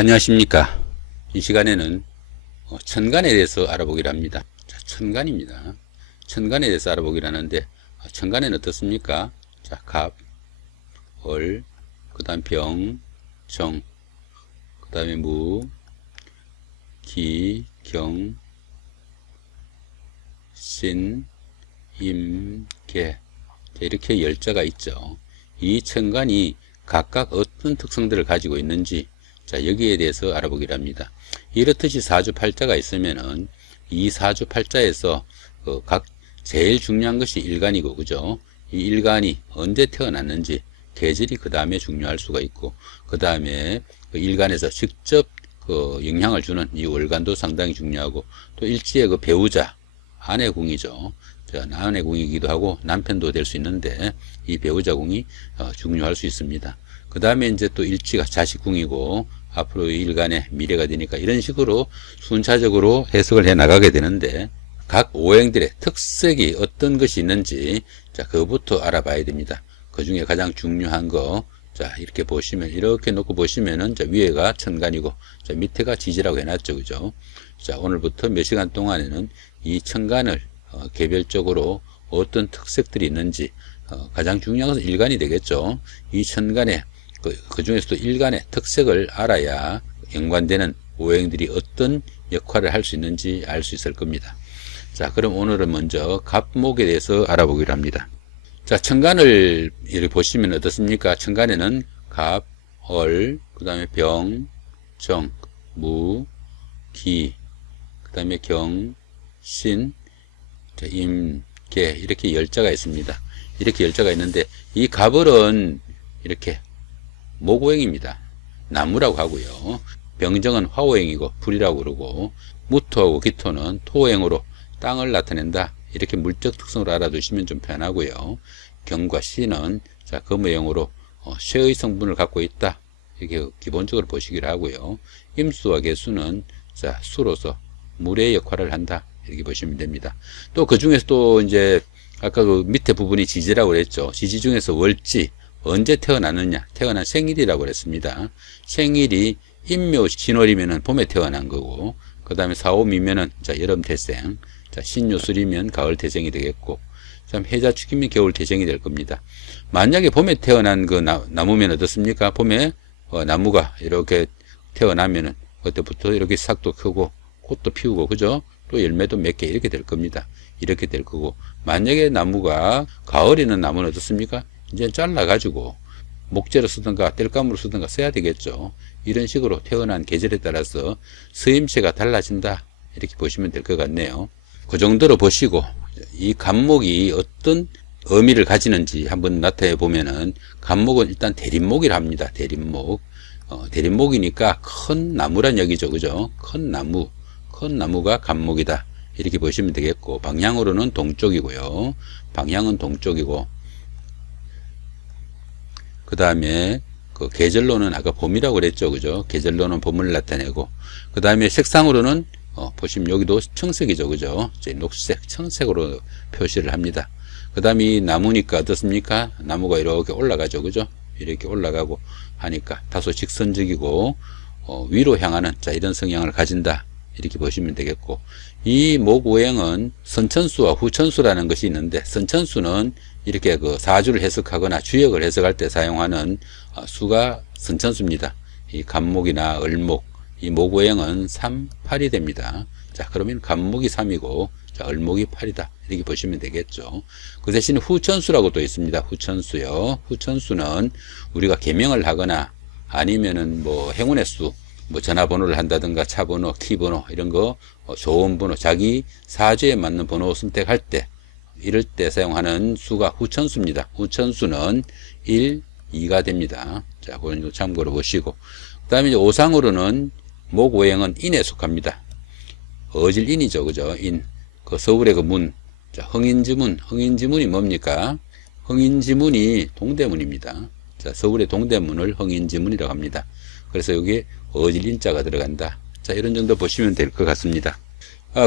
안녕하십니까. 이 시간에는 천간에 대해서 알아보기로 합니다. 자, 천간입니다. 천간에 대해서 알아보기로 하는데 천간에는 어떻습니까? 자, 갑, 월, 그 다음 병, 정, 그 다음에 무, 기, 경, 신, 임, 계. 이렇게 10자가 있죠. 이 천간이 각각 어떤 특성들을 가지고 있는지, 자, 여기에 대해서 알아보기로 합니다. 이렇듯이 사주팔자가 있으면은 이 사주팔자에서 각 제일 중요한 것이 일간이고, 그죠? 이 일간이 언제 태어났는지 계절이 그 다음에 중요할 수가 있고, 그 다음에 그 일간에서 직접 영향을 주는 이 월간도 상당히 중요하고, 또 일지의 그 배우자, 아내궁이죠. 아내궁이기도 하고 남편도 될 수 있는데 이 배우자궁이 중요할 수 있습니다. 그 다음에 이제 또 일지가 자식궁이고 앞으로 일간의 미래가 되니까 이런 식으로 순차적으로 해석을 해 나가게 되는데, 각 오행들의 특색이 어떤 것이 있는지, 자, 그거부터 알아봐야 됩니다. 그 중에 가장 중요한 거, 자, 이렇게 보시면, 이렇게 놓고 보시면은, 자, 위에가 천간이고, 자, 밑에가 지지라고 해놨죠. 그죠? 자, 오늘부터 몇 시간 동안에는 이 천간을 개별적으로 어떤 특색들이 있는지, 가장 중요한 것은 일간이 되겠죠. 이 천간에 그 중에서도 일간의 특색을 알아야 연관되는 오행들이 어떤 역할을 할 수 있는지 알 수 있을 겁니다. 자, 그럼 오늘은 먼저 갑목에 대해서 알아보기로 합니다. 자, 천간을 이렇게 보시면 어떻습니까? 천간에는 갑, 월, 그 다음에 병, 정, 무, 기, 그 다음에 경, 신, 임, 계, 이렇게 10자가 있습니다. 이렇게 10자가 있는데, 이 갑월은 이렇게 목오행입니다. 나무라고 하고요. 병정은 화오행이고 불이라고 그러고, 무토하고 기토는 토오행으로 땅을 나타낸다. 이렇게 물적 특성으로 알아두시면 좀 편하고요. 경과 신은 자, 금오행으로 쇠의 성분을 갖고 있다. 이렇게 기본적으로 보시기로 하고요. 임수와 계수는 자, 수로서 물의 역할을 한다. 이렇게 보시면 됩니다. 또 그 중에서 또 이제 아까 그 밑에 부분이 지지라고 그랬죠. 지지 중에서 월지, 언제 태어났느냐, 태어난 생일이라고 그랬습니다. 생일이 인묘 신월이면은 봄에 태어난 거고, 그 다음에 사오미면은 자, 여름 태생, 자, 신유술이면 가을 태생이 되겠고, 참 해자축이면 겨울 태생이 될 겁니다. 만약에 봄에 태어난 그 나무면 어떻습니까? 봄에 나무가 이렇게 태어나면은 그때부터 이렇게 싹도 크고 꽃도 피우고, 그죠? 또 열매도 몇 개 이렇게 될 겁니다. 이렇게 될 거고, 만약에 나무가 가을에는 나무는 어떻습니까? 이제 잘라가지고 목재로 쓰든가 땔감으로 쓰든가 써야 되겠죠. 이런 식으로 태어난 계절에 따라서 서임체가 달라진다. 이렇게 보시면 될 것 같네요. 그 정도로 보시고 이 갑목이 어떤 의미를 가지는지 한번 나타내 보면은, 갑목은 일단 대립목이라 합니다. 대립목. 대립목이니까 큰 나무란 얘기죠. 그죠? 큰 나무가 갑목이다. 이렇게 보시면 되겠고, 방향으로는 동쪽이고요. 방향은 동쪽이고, 그 다음에 그 계절로는 아까 봄이라고 그랬죠. 그죠? 계절로는 봄을 나타내고, 그 다음에 색상으로는 보시면 여기도 청색이죠. 그죠? 이제 녹색, 청색으로 표시를 합니다. 그 다음에 이 나무니까 어떻습니까? 나무가 이렇게 올라가죠. 그죠? 이렇게 올라가고 하니까 다소 직선적이고 위로 향하는 자, 이런 성향을 가진다. 이렇게 보시면 되겠고, 이 목오행은 선천수와 후천수라는 것이 있는데, 선천수는 이렇게 그 사주를 해석하거나 주역을 해석할 때 사용하는 수가 선천수입니다. 이 갑목이나 을목, 이 목오행은 3, 8이 됩니다. 자, 그러면 갑목이 3이고, 자, 을목이 8이다. 이렇게 보시면 되겠죠. 그 대신 후천수라고 또 있습니다. 후천수요. 후천수는 우리가 개명을 하거나 아니면은 뭐 행운의 수, 뭐 전화번호를 한다든가 차번호, 키번호 이런 거, 좋은 번호, 자기 사주에 맞는 번호 선택할 때, 이럴 때 사용하는 수가 후천수입니다. 후천수는 1, 2가 됩니다. 자, 그건 참고로 보시고, 그 다음에 이제 오상으로는 목오행은 인에 속합니다. 어질인이죠. 그죠? 인. 그 서울의 그 문. 자, 흥인지문. 흥인지문이 뭡니까? 흥인지문이 동대문입니다. 자, 서울의 동대문을 흥인지문이라고 합니다. 그래서 여기에 어질인자가 들어간다. 자, 이런 정도 보시면 될 것 같습니다.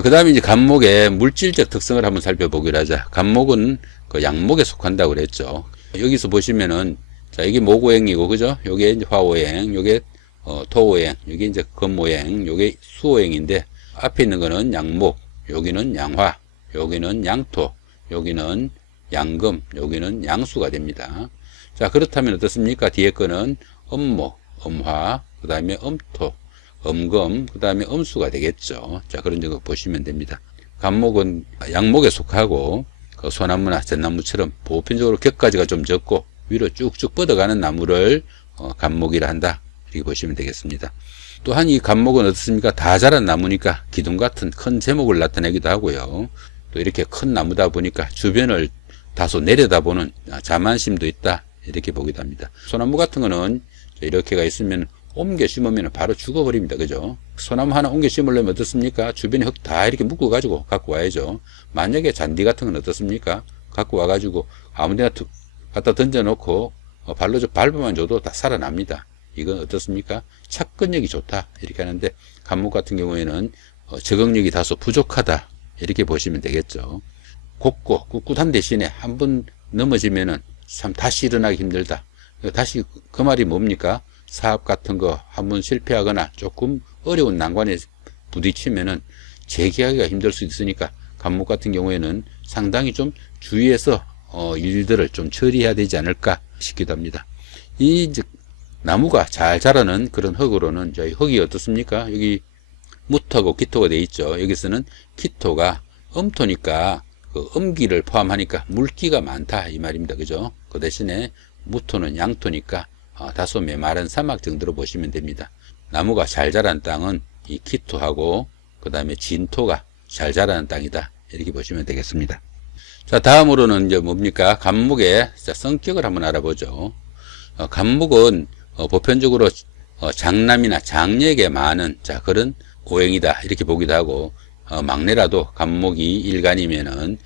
그 다음에 이제 갑목의 물질적 특성을 한번 살펴보기로 하자. 갑목은 그 양목에 속한다고 그랬죠. 여기서 보시면은, 자, 이게 목오행이고, 그죠? 요게 이제 화오행, 요게 토오행, 여기 이제 금오행, 요게 수오행인데, 앞에 있는 거는 양목, 여기는 양화, 여기는 양토, 여기는 양금, 여기는 양수가 됩니다. 자, 그렇다면 어떻습니까? 뒤에 거는 음목, 음화, 그 다음에 음토, 음금, 그 다음에 음수가 되겠죠. 자, 그런 거 보시면 됩니다. 간목은 양목에 속하고, 그 소나무나 잣나무처럼 보편적으로 격가지가 좀 적고, 위로 쭉쭉 뻗어가는 나무를 간목이라 한다. 이렇게 보시면 되겠습니다. 또한 이 간목은 어떻습니까? 다 자란 나무니까 기둥 같은 큰 제목을 나타내기도 하고요. 또 이렇게 큰 나무다 보니까 주변을 다소 내려다보는 자만심도 있다. 이렇게 보기도 합니다. 소나무 같은 거는 이렇게가 있으면 옮겨 심으면 바로 죽어버립니다. 그죠? 소나무 하나 옮겨 심으려면 어떻습니까? 주변에 흙 다 이렇게 묶어가지고 갖고 와야죠. 만약에 잔디 같은 건 어떻습니까? 갖고 와가지고 아무데나 갖다 던져놓고 발로 좀 밟아만 줘도 다 살아납니다. 이건 어떻습니까? 착근력이 좋다. 이렇게 하는데, 간목 같은 경우에는 적응력이 다소 부족하다. 이렇게 보시면 되겠죠. 곱고 꿋꿋한 대신에 한번 넘어지면은 참 다시 일어나기 힘들다. 다시 그 말이 뭡니까? 사업 같은 거 한번 실패하거나 조금 어려운 난관에 부딪히면은 재기하기가 힘들 수 있으니까 간목 같은 경우에는 상당히 좀 주의해서 일들을 좀 처리해야 되지 않을까 싶기도 합니다. 이 나무가 잘 자라는 그런 흙으로는 저희 흙이 어떻습니까? 여기 무토하고 기토가 되어 있죠. 여기서는 기토가 음토니까 그 음기를 포함하니까 물기가 많다 이 말입니다. 그죠? 그 대신에 무토는 양토니까 다소 메마른 사막 정도로 보시면 됩니다. 나무가 잘 자라는 땅은 이 기토하고 그 다음에 진토가 잘 자라는 땅이다. 이렇게 보시면 되겠습니다. 자, 다음으로는 이제 뭡니까? 간목의 성격을 한번 알아보죠. 간목은 보편적으로 장남이나 장녀에게 많은 그런 오행이다 이렇게 보기도 하고, 막내라도 간목이 일간이면은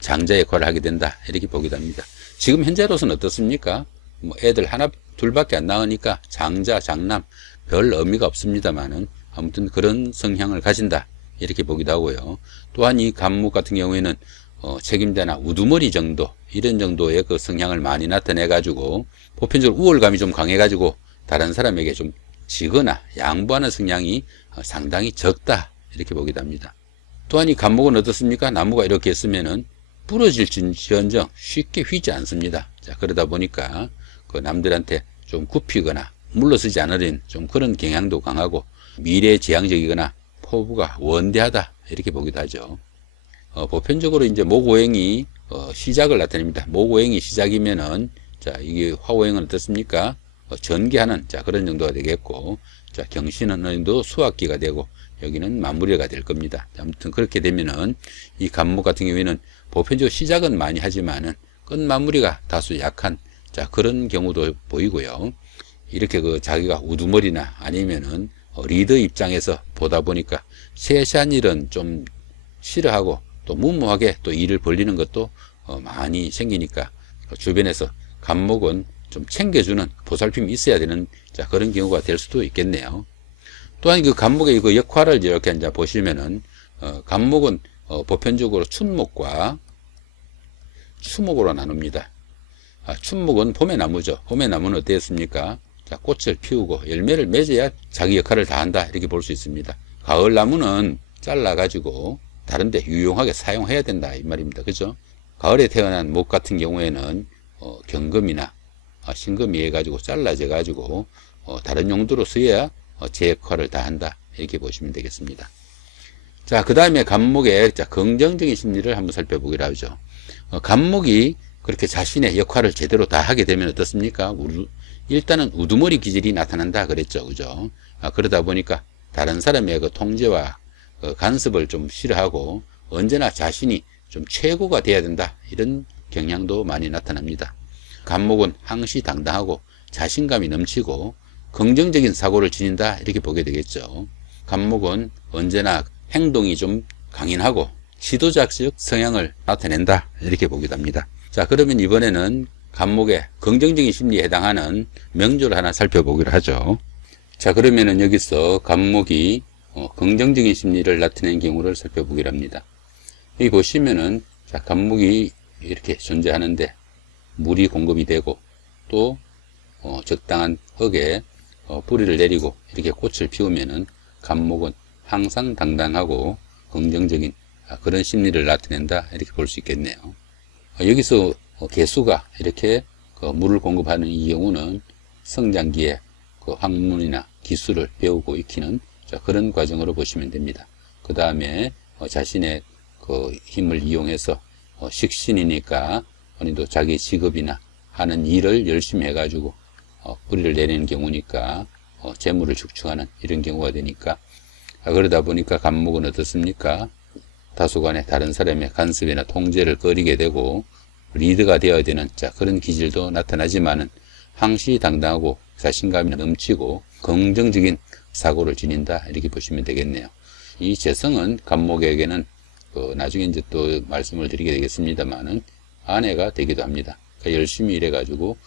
장자 역할을 하게 된다 이렇게 보기도 합니다. 지금 현재로서는 어떻습니까? 뭐 애들 하나 둘밖에 안 나오니까 장자 장남 별 의미가 없습니다만은 아무튼 그런 성향을 가진다 이렇게 보기도 하고요. 또한 이 간목 같은 경우에는 책임자나 우두머리 정도 이런 정도의 그 성향을 많이 나타내 가지고 보편적으로 우월감이 좀 강해 가지고 다른 사람에게 좀 지거나 양보하는 성향이 상당히 적다 이렇게 보기도 합니다. 또한 이 간목은 어떻습니까? 나무가 이렇게 있으면은 부러질지언정 쉽게 휘지 않습니다. 자, 그러다 보니까 그 남들한테 좀 굽히거나 물러서지 않으려는 좀 그런 경향도 강하고 미래지향적이거나 포부가 원대하다 이렇게 보기도 하죠. 보편적으로 이제 목오행이 시작을 나타냅니다. 목오행이 시작이면은 자, 이게 화오행은 어떻습니까? 전개하는 그런 정도가 되겠고, 자, 경신은 어느 정도 수학기가 되고 여기는 마무리가 될 겁니다. 아무튼 그렇게 되면은 이 간목 같은 경우에는 보편적으로 시작은 많이 하지만은 끝 마무리가 다소 약한 그런 경우도 보이고요. 이렇게 그 자기가 우두머리나 아니면은 리더 입장에서 보다 보니까 세세한 일은 좀 싫어하고 또 무모하게 또 일을 벌리는 것도 많이 생기니까 주변에서 간목은 좀 챙겨주는 보살핌이 있어야 되는 그런 경우가 될 수도 있겠네요. 또한 그 간목의 그 역할을 이렇게 이제 보시면은 간목은 보편적으로 춘목과 추목으로 나눕니다. 춘목은 봄의 나무죠. 봄의 나무는 어땠습니까? 자, 꽃을 피우고 열매를 맺어야 자기 역할을 다한다 이렇게 볼 수 있습니다. 가을 나무는 잘라 가지고 다른데 유용하게 사용해야 된다 이 말입니다. 그죠? 가을에 태어난 목 같은 경우에는 경금이나 신금이 해가지고 잘라져 가지고 다른 용도로 쓰여야 제 역할을 다한다 이렇게 보시면 되겠습니다. 자, 그 다음에 간목의 긍정적인 심리를 한번 살펴보기로 하죠. 간목이 그렇게 자신의 역할을 제대로 다 하게 되면 어떻습니까? 일단은 우두머리 기질이 나타난다 그랬죠. 그죠? 그러다 보니까 다른 사람의 그 통제와 간섭을 좀 싫어하고 언제나 자신이 좀 최고가 돼야 된다 이런 경향도 많이 나타납니다. 간목은 항시 당당하고 자신감이 넘치고 긍정적인 사고를 지닌다 이렇게 보게 되겠죠. 간목은 언제나 행동이 좀 강인하고 지도자적 성향을 나타낸다 이렇게 보기도 합니다. 자, 그러면 이번에는 간목의 긍정적인 심리에 해당하는 명조를 하나 살펴보기로 하죠. 자, 그러면은 여기서 간목이 긍정적인 심리를 나타내는 경우를 살펴보기로 합니다. 여기 보시면은 간목이 이렇게 존재하는데 물이 공급이 되고 또 적당한 흙에 뿌리를 내리고 이렇게 꽃을 피우면은 간목은 항상 당당하고 긍정적인 그런 심리를 나타낸다 이렇게 볼 수 있겠네요. 여기서 개수가 이렇게 물을 공급하는 이 경우는 성장기에 학문이나 기술을 배우고 익히는 그런 과정으로 보시면 됩니다. 그 다음에 자신의 힘을 이용해서 식신이니까 어느정도 자기 직업이나 하는 일을 열심히 해가지고 뿌리를 내리는 경우니까 재물을 축축하는 이런 경우가 되니까 그러다 보니까 간목은 어떻습니까? 다소간에 다른 사람의 간섭이나 통제를 꺼리게 되고 리드가 되어야 되는 그런 기질도 나타나지만은 항시 당당하고 자신감이 넘치고 긍정적인 사고를 지닌다 이렇게 보시면 되겠네요. 이 재성은 간목에게는 나중에 이제 또 말씀을 드리게 되겠습니다만은 아내가 되기도 합니다. 그러니까 열심히 일해가지고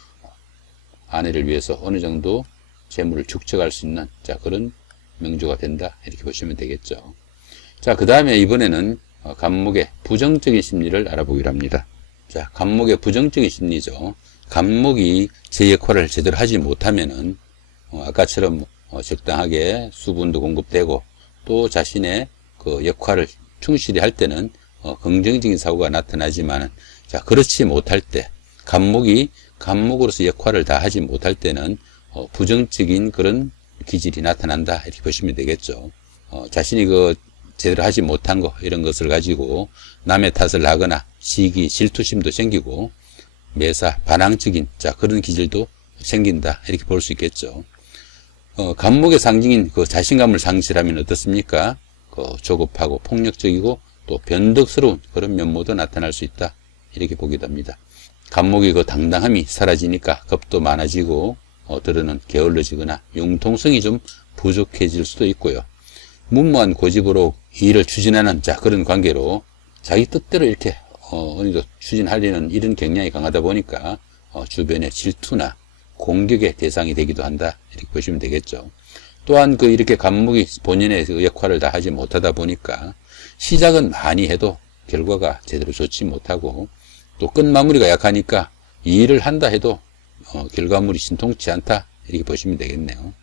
아내를 위해서 어느 정도 재물을 축적할 수 있는 그런 명조가 된다 이렇게 보시면 되겠죠. 그 다음에 이번에는 간목의 부정적인 심리를 알아보기로 합니다. 간목의 부정적인 심리죠. 간목이 제 역할을 제대로 하지 못하면은 아까처럼 적당하게 수분도 공급되고 또 자신의 역할을 충실히 할 때는 긍정적인 사고가 나타나지만 그렇지 못할 때 간목으로서 역할을 다 하지 못할 때는 부정적인 그런 기질이 나타난다 이렇게 보시면 되겠죠. 자신이 제대로 하지 못한 이런 것을 가지고 남의 탓을 하거나 시기 질투심도 생기고 매사 반항적인 그런 기질도 생긴다 이렇게 볼 수 있겠죠. 간목의 상징인 자신감을 상실하면 어떻습니까? 조급하고 폭력적이고 또 변덕스러운 그런 면모도 나타날 수 있다 이렇게 보기도 합니다. 간목의 당당함이 사라지니까 겁도 많아지고 들어는 게을러지거나 융통성이 좀 부족해질 수도 있고요. 무모한 고집으로 일을 추진하는 그런 관계로 자기 뜻대로 이렇게 어느 정도 추진하려는 이런 경향이 강하다 보니까 주변의 질투나 공격의 대상이 되기도 한다 이렇게 보시면 되겠죠. 또한 이렇게 간목이 본인의 역할을 다 하지 못하다 보니까 시작은 많이 해도 결과가 제대로 좋지 못하고 또 끝마무리가 약하니까 이 일을 한다 해도 결과물이 신통치 않다 이렇게 보시면 되겠네요.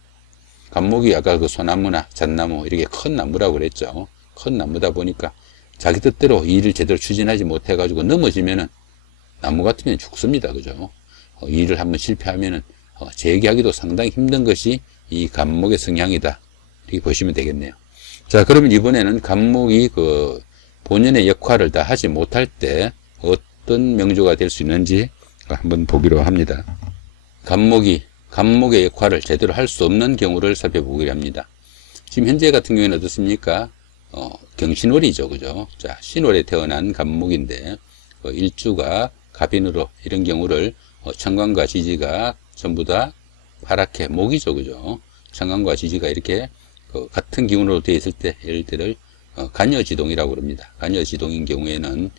간목이 아까 소나무나 잣나무 이렇게 큰 나무라고 그랬죠. 큰 나무다 보니까 자기 뜻대로 일을 제대로 추진하지 못해가지고 넘어지면은 나무 같으면 죽습니다. 그죠? 일을 한번 실패하면은 재기하기도 상당히 힘든 것이 이 간목의 성향이다 이렇게 보시면 되겠네요. 그러면 이번에는 간목이 본연의 역할을 다 하지 못할 때 어떤 명조가 될 수 있는지 한번 보기로 합니다. 간목의 역할을 제대로 할 수 없는 경우를 살펴보기로 합니다. 지금 현재 같은 경우에는 어떻습니까? 경신월이죠. 그죠? 신월에 태어난 간목인데, 일주가 갑인으로 이런 경우를 천간과 지지가 전부 다 파랗게 목이죠. 그죠? 천간과 지지가 이렇게 같은 기운으로 되어 있을 때, 예를 들어, 간여지동이라고 그럽니다. 간여지동인 경우에는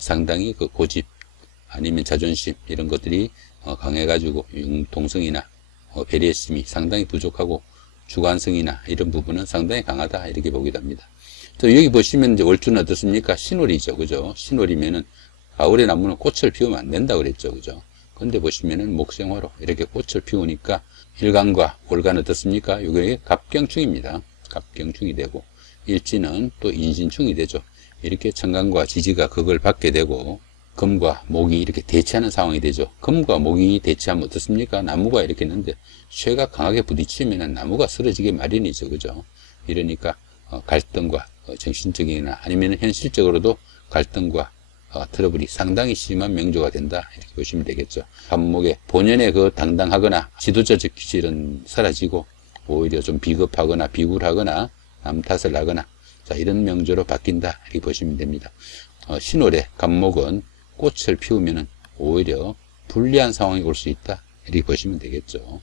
상당히 고집, 아니면 자존심, 이런 것들이 강해가지고 융통성이나 배려심이 상당히 부족하고 주관성이나 이런 부분은 상당히 강하다 이렇게 보기도 합니다. 또 여기 보시면 이제 월주는 어떻습니까? 신월이죠. 그죠? 신월이면은 가을에 나무는 꽃을 피우면 안 된다 그랬죠. 그죠? 근데 보시면은 목생화로 이렇게 꽃을 피우니까 일간과 월간 어떻습니까? 이게 갑경충입니다. 갑경충이 되고 일지는 또 인신충이 되죠. 이렇게 천간과 지지가 그걸 받게 되고 금과 목이 이렇게 대치하는 상황이 되죠. 금과 목이 대치하면 어떻습니까? 나무가 이렇게 있는데 쇠가 강하게 부딪히면 나무가 쓰러지기 마련이죠. 그죠? 이러니까 갈등과 정신적이나 아니면 현실적으로도 갈등과 트러블이 상당히 심한 명조가 된다 이렇게 보시면 되겠죠. 간목의 본연의 당당하거나 지도자적 기질은 사라지고 오히려 좀 비겁하거나 비굴하거나 남 탓을 하거나 이런 명조로 바뀐다 이렇게 보시면 됩니다. 신월에 간목은 꽃을 피우면은 오히려 불리한 상황이 올 수 있다 이렇게 보시면 되겠죠.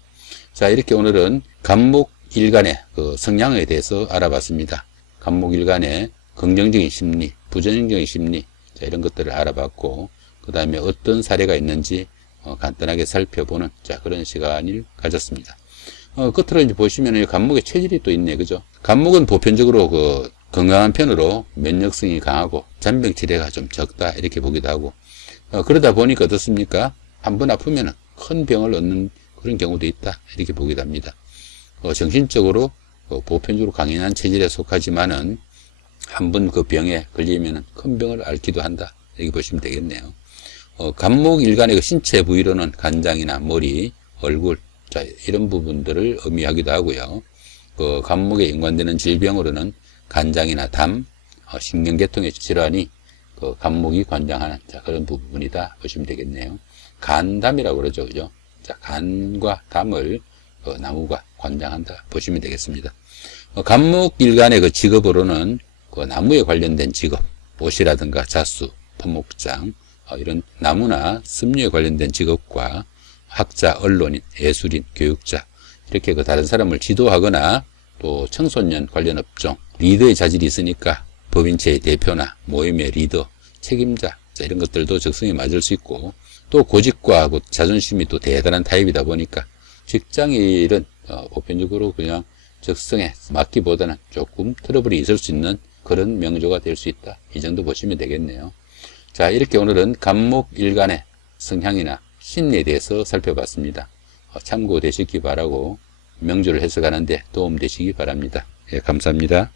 이렇게 오늘은 간목 일간의 성향에 대해서 알아봤습니다. 간목 일간의 긍정적인 심리, 부정적인 심리 이런 것들을 알아봤고 그 다음에 어떤 사례가 있는지 간단하게 살펴보는 그런 시간을 가졌습니다. 끝으로 이제 보시면 간목의 체질이 또 있네. 그죠? 간목은 보편적으로 건강한 편으로 면역성이 강하고 잔병 치레가 좀 적다 이렇게 보기도 하고 그러다 보니까 어떻습니까? 한번 아프면 큰 병을 얻는 그런 경우도 있다 이렇게 보기도 합니다. 정신적으로 보편적으로 강인한 체질에 속하지만은 한번 그 병에 걸리면 큰 병을 앓기도 한다. 이렇게 보시면 되겠네요. 간목일간의 그 신체 부위로는 간장이나 머리, 얼굴, 자, 이런 부분들을 의미하기도 하고요. 그 간목에 연관되는 질병으로는 간장이나 담, 신경계통의 질환이 그 간목이 관장하는 자, 그런 부분이다 보시면 되겠네요. 간담이라고 그러죠, 그죠? 자, 간과 담을 나무가 관장한다 보시면 되겠습니다. 간목일간의 그 직업으로는 그 나무에 관련된 직업, 옷이라든가 자수, 토목장, 이런 나무나 습류에 관련된 직업과 학자, 언론인, 예술인, 교육자, 이렇게 그 다른 사람을 지도하거나 또 청소년 관련 업종, 리더의 자질이 있으니까 법인체의 대표나 모임의 리더, 책임자, 자, 이런 것들도 적성에 맞을 수 있고, 또 고집과 자존심이 또 대단한 타입이다 보니까 직장일은 보편적으로 그냥 적성에 맞기보다는 조금 트러블이 있을 수 있는 그런 명조가 될 수 있다. 이 정도 보시면 되겠네요. 자, 이렇게 오늘은 간목일간의 성향이나 심리에 대해서 살펴봤습니다. 참고되시기 바라고 명조를 해석하는 데 도움되시기 바랍니다. 예, 감사합니다.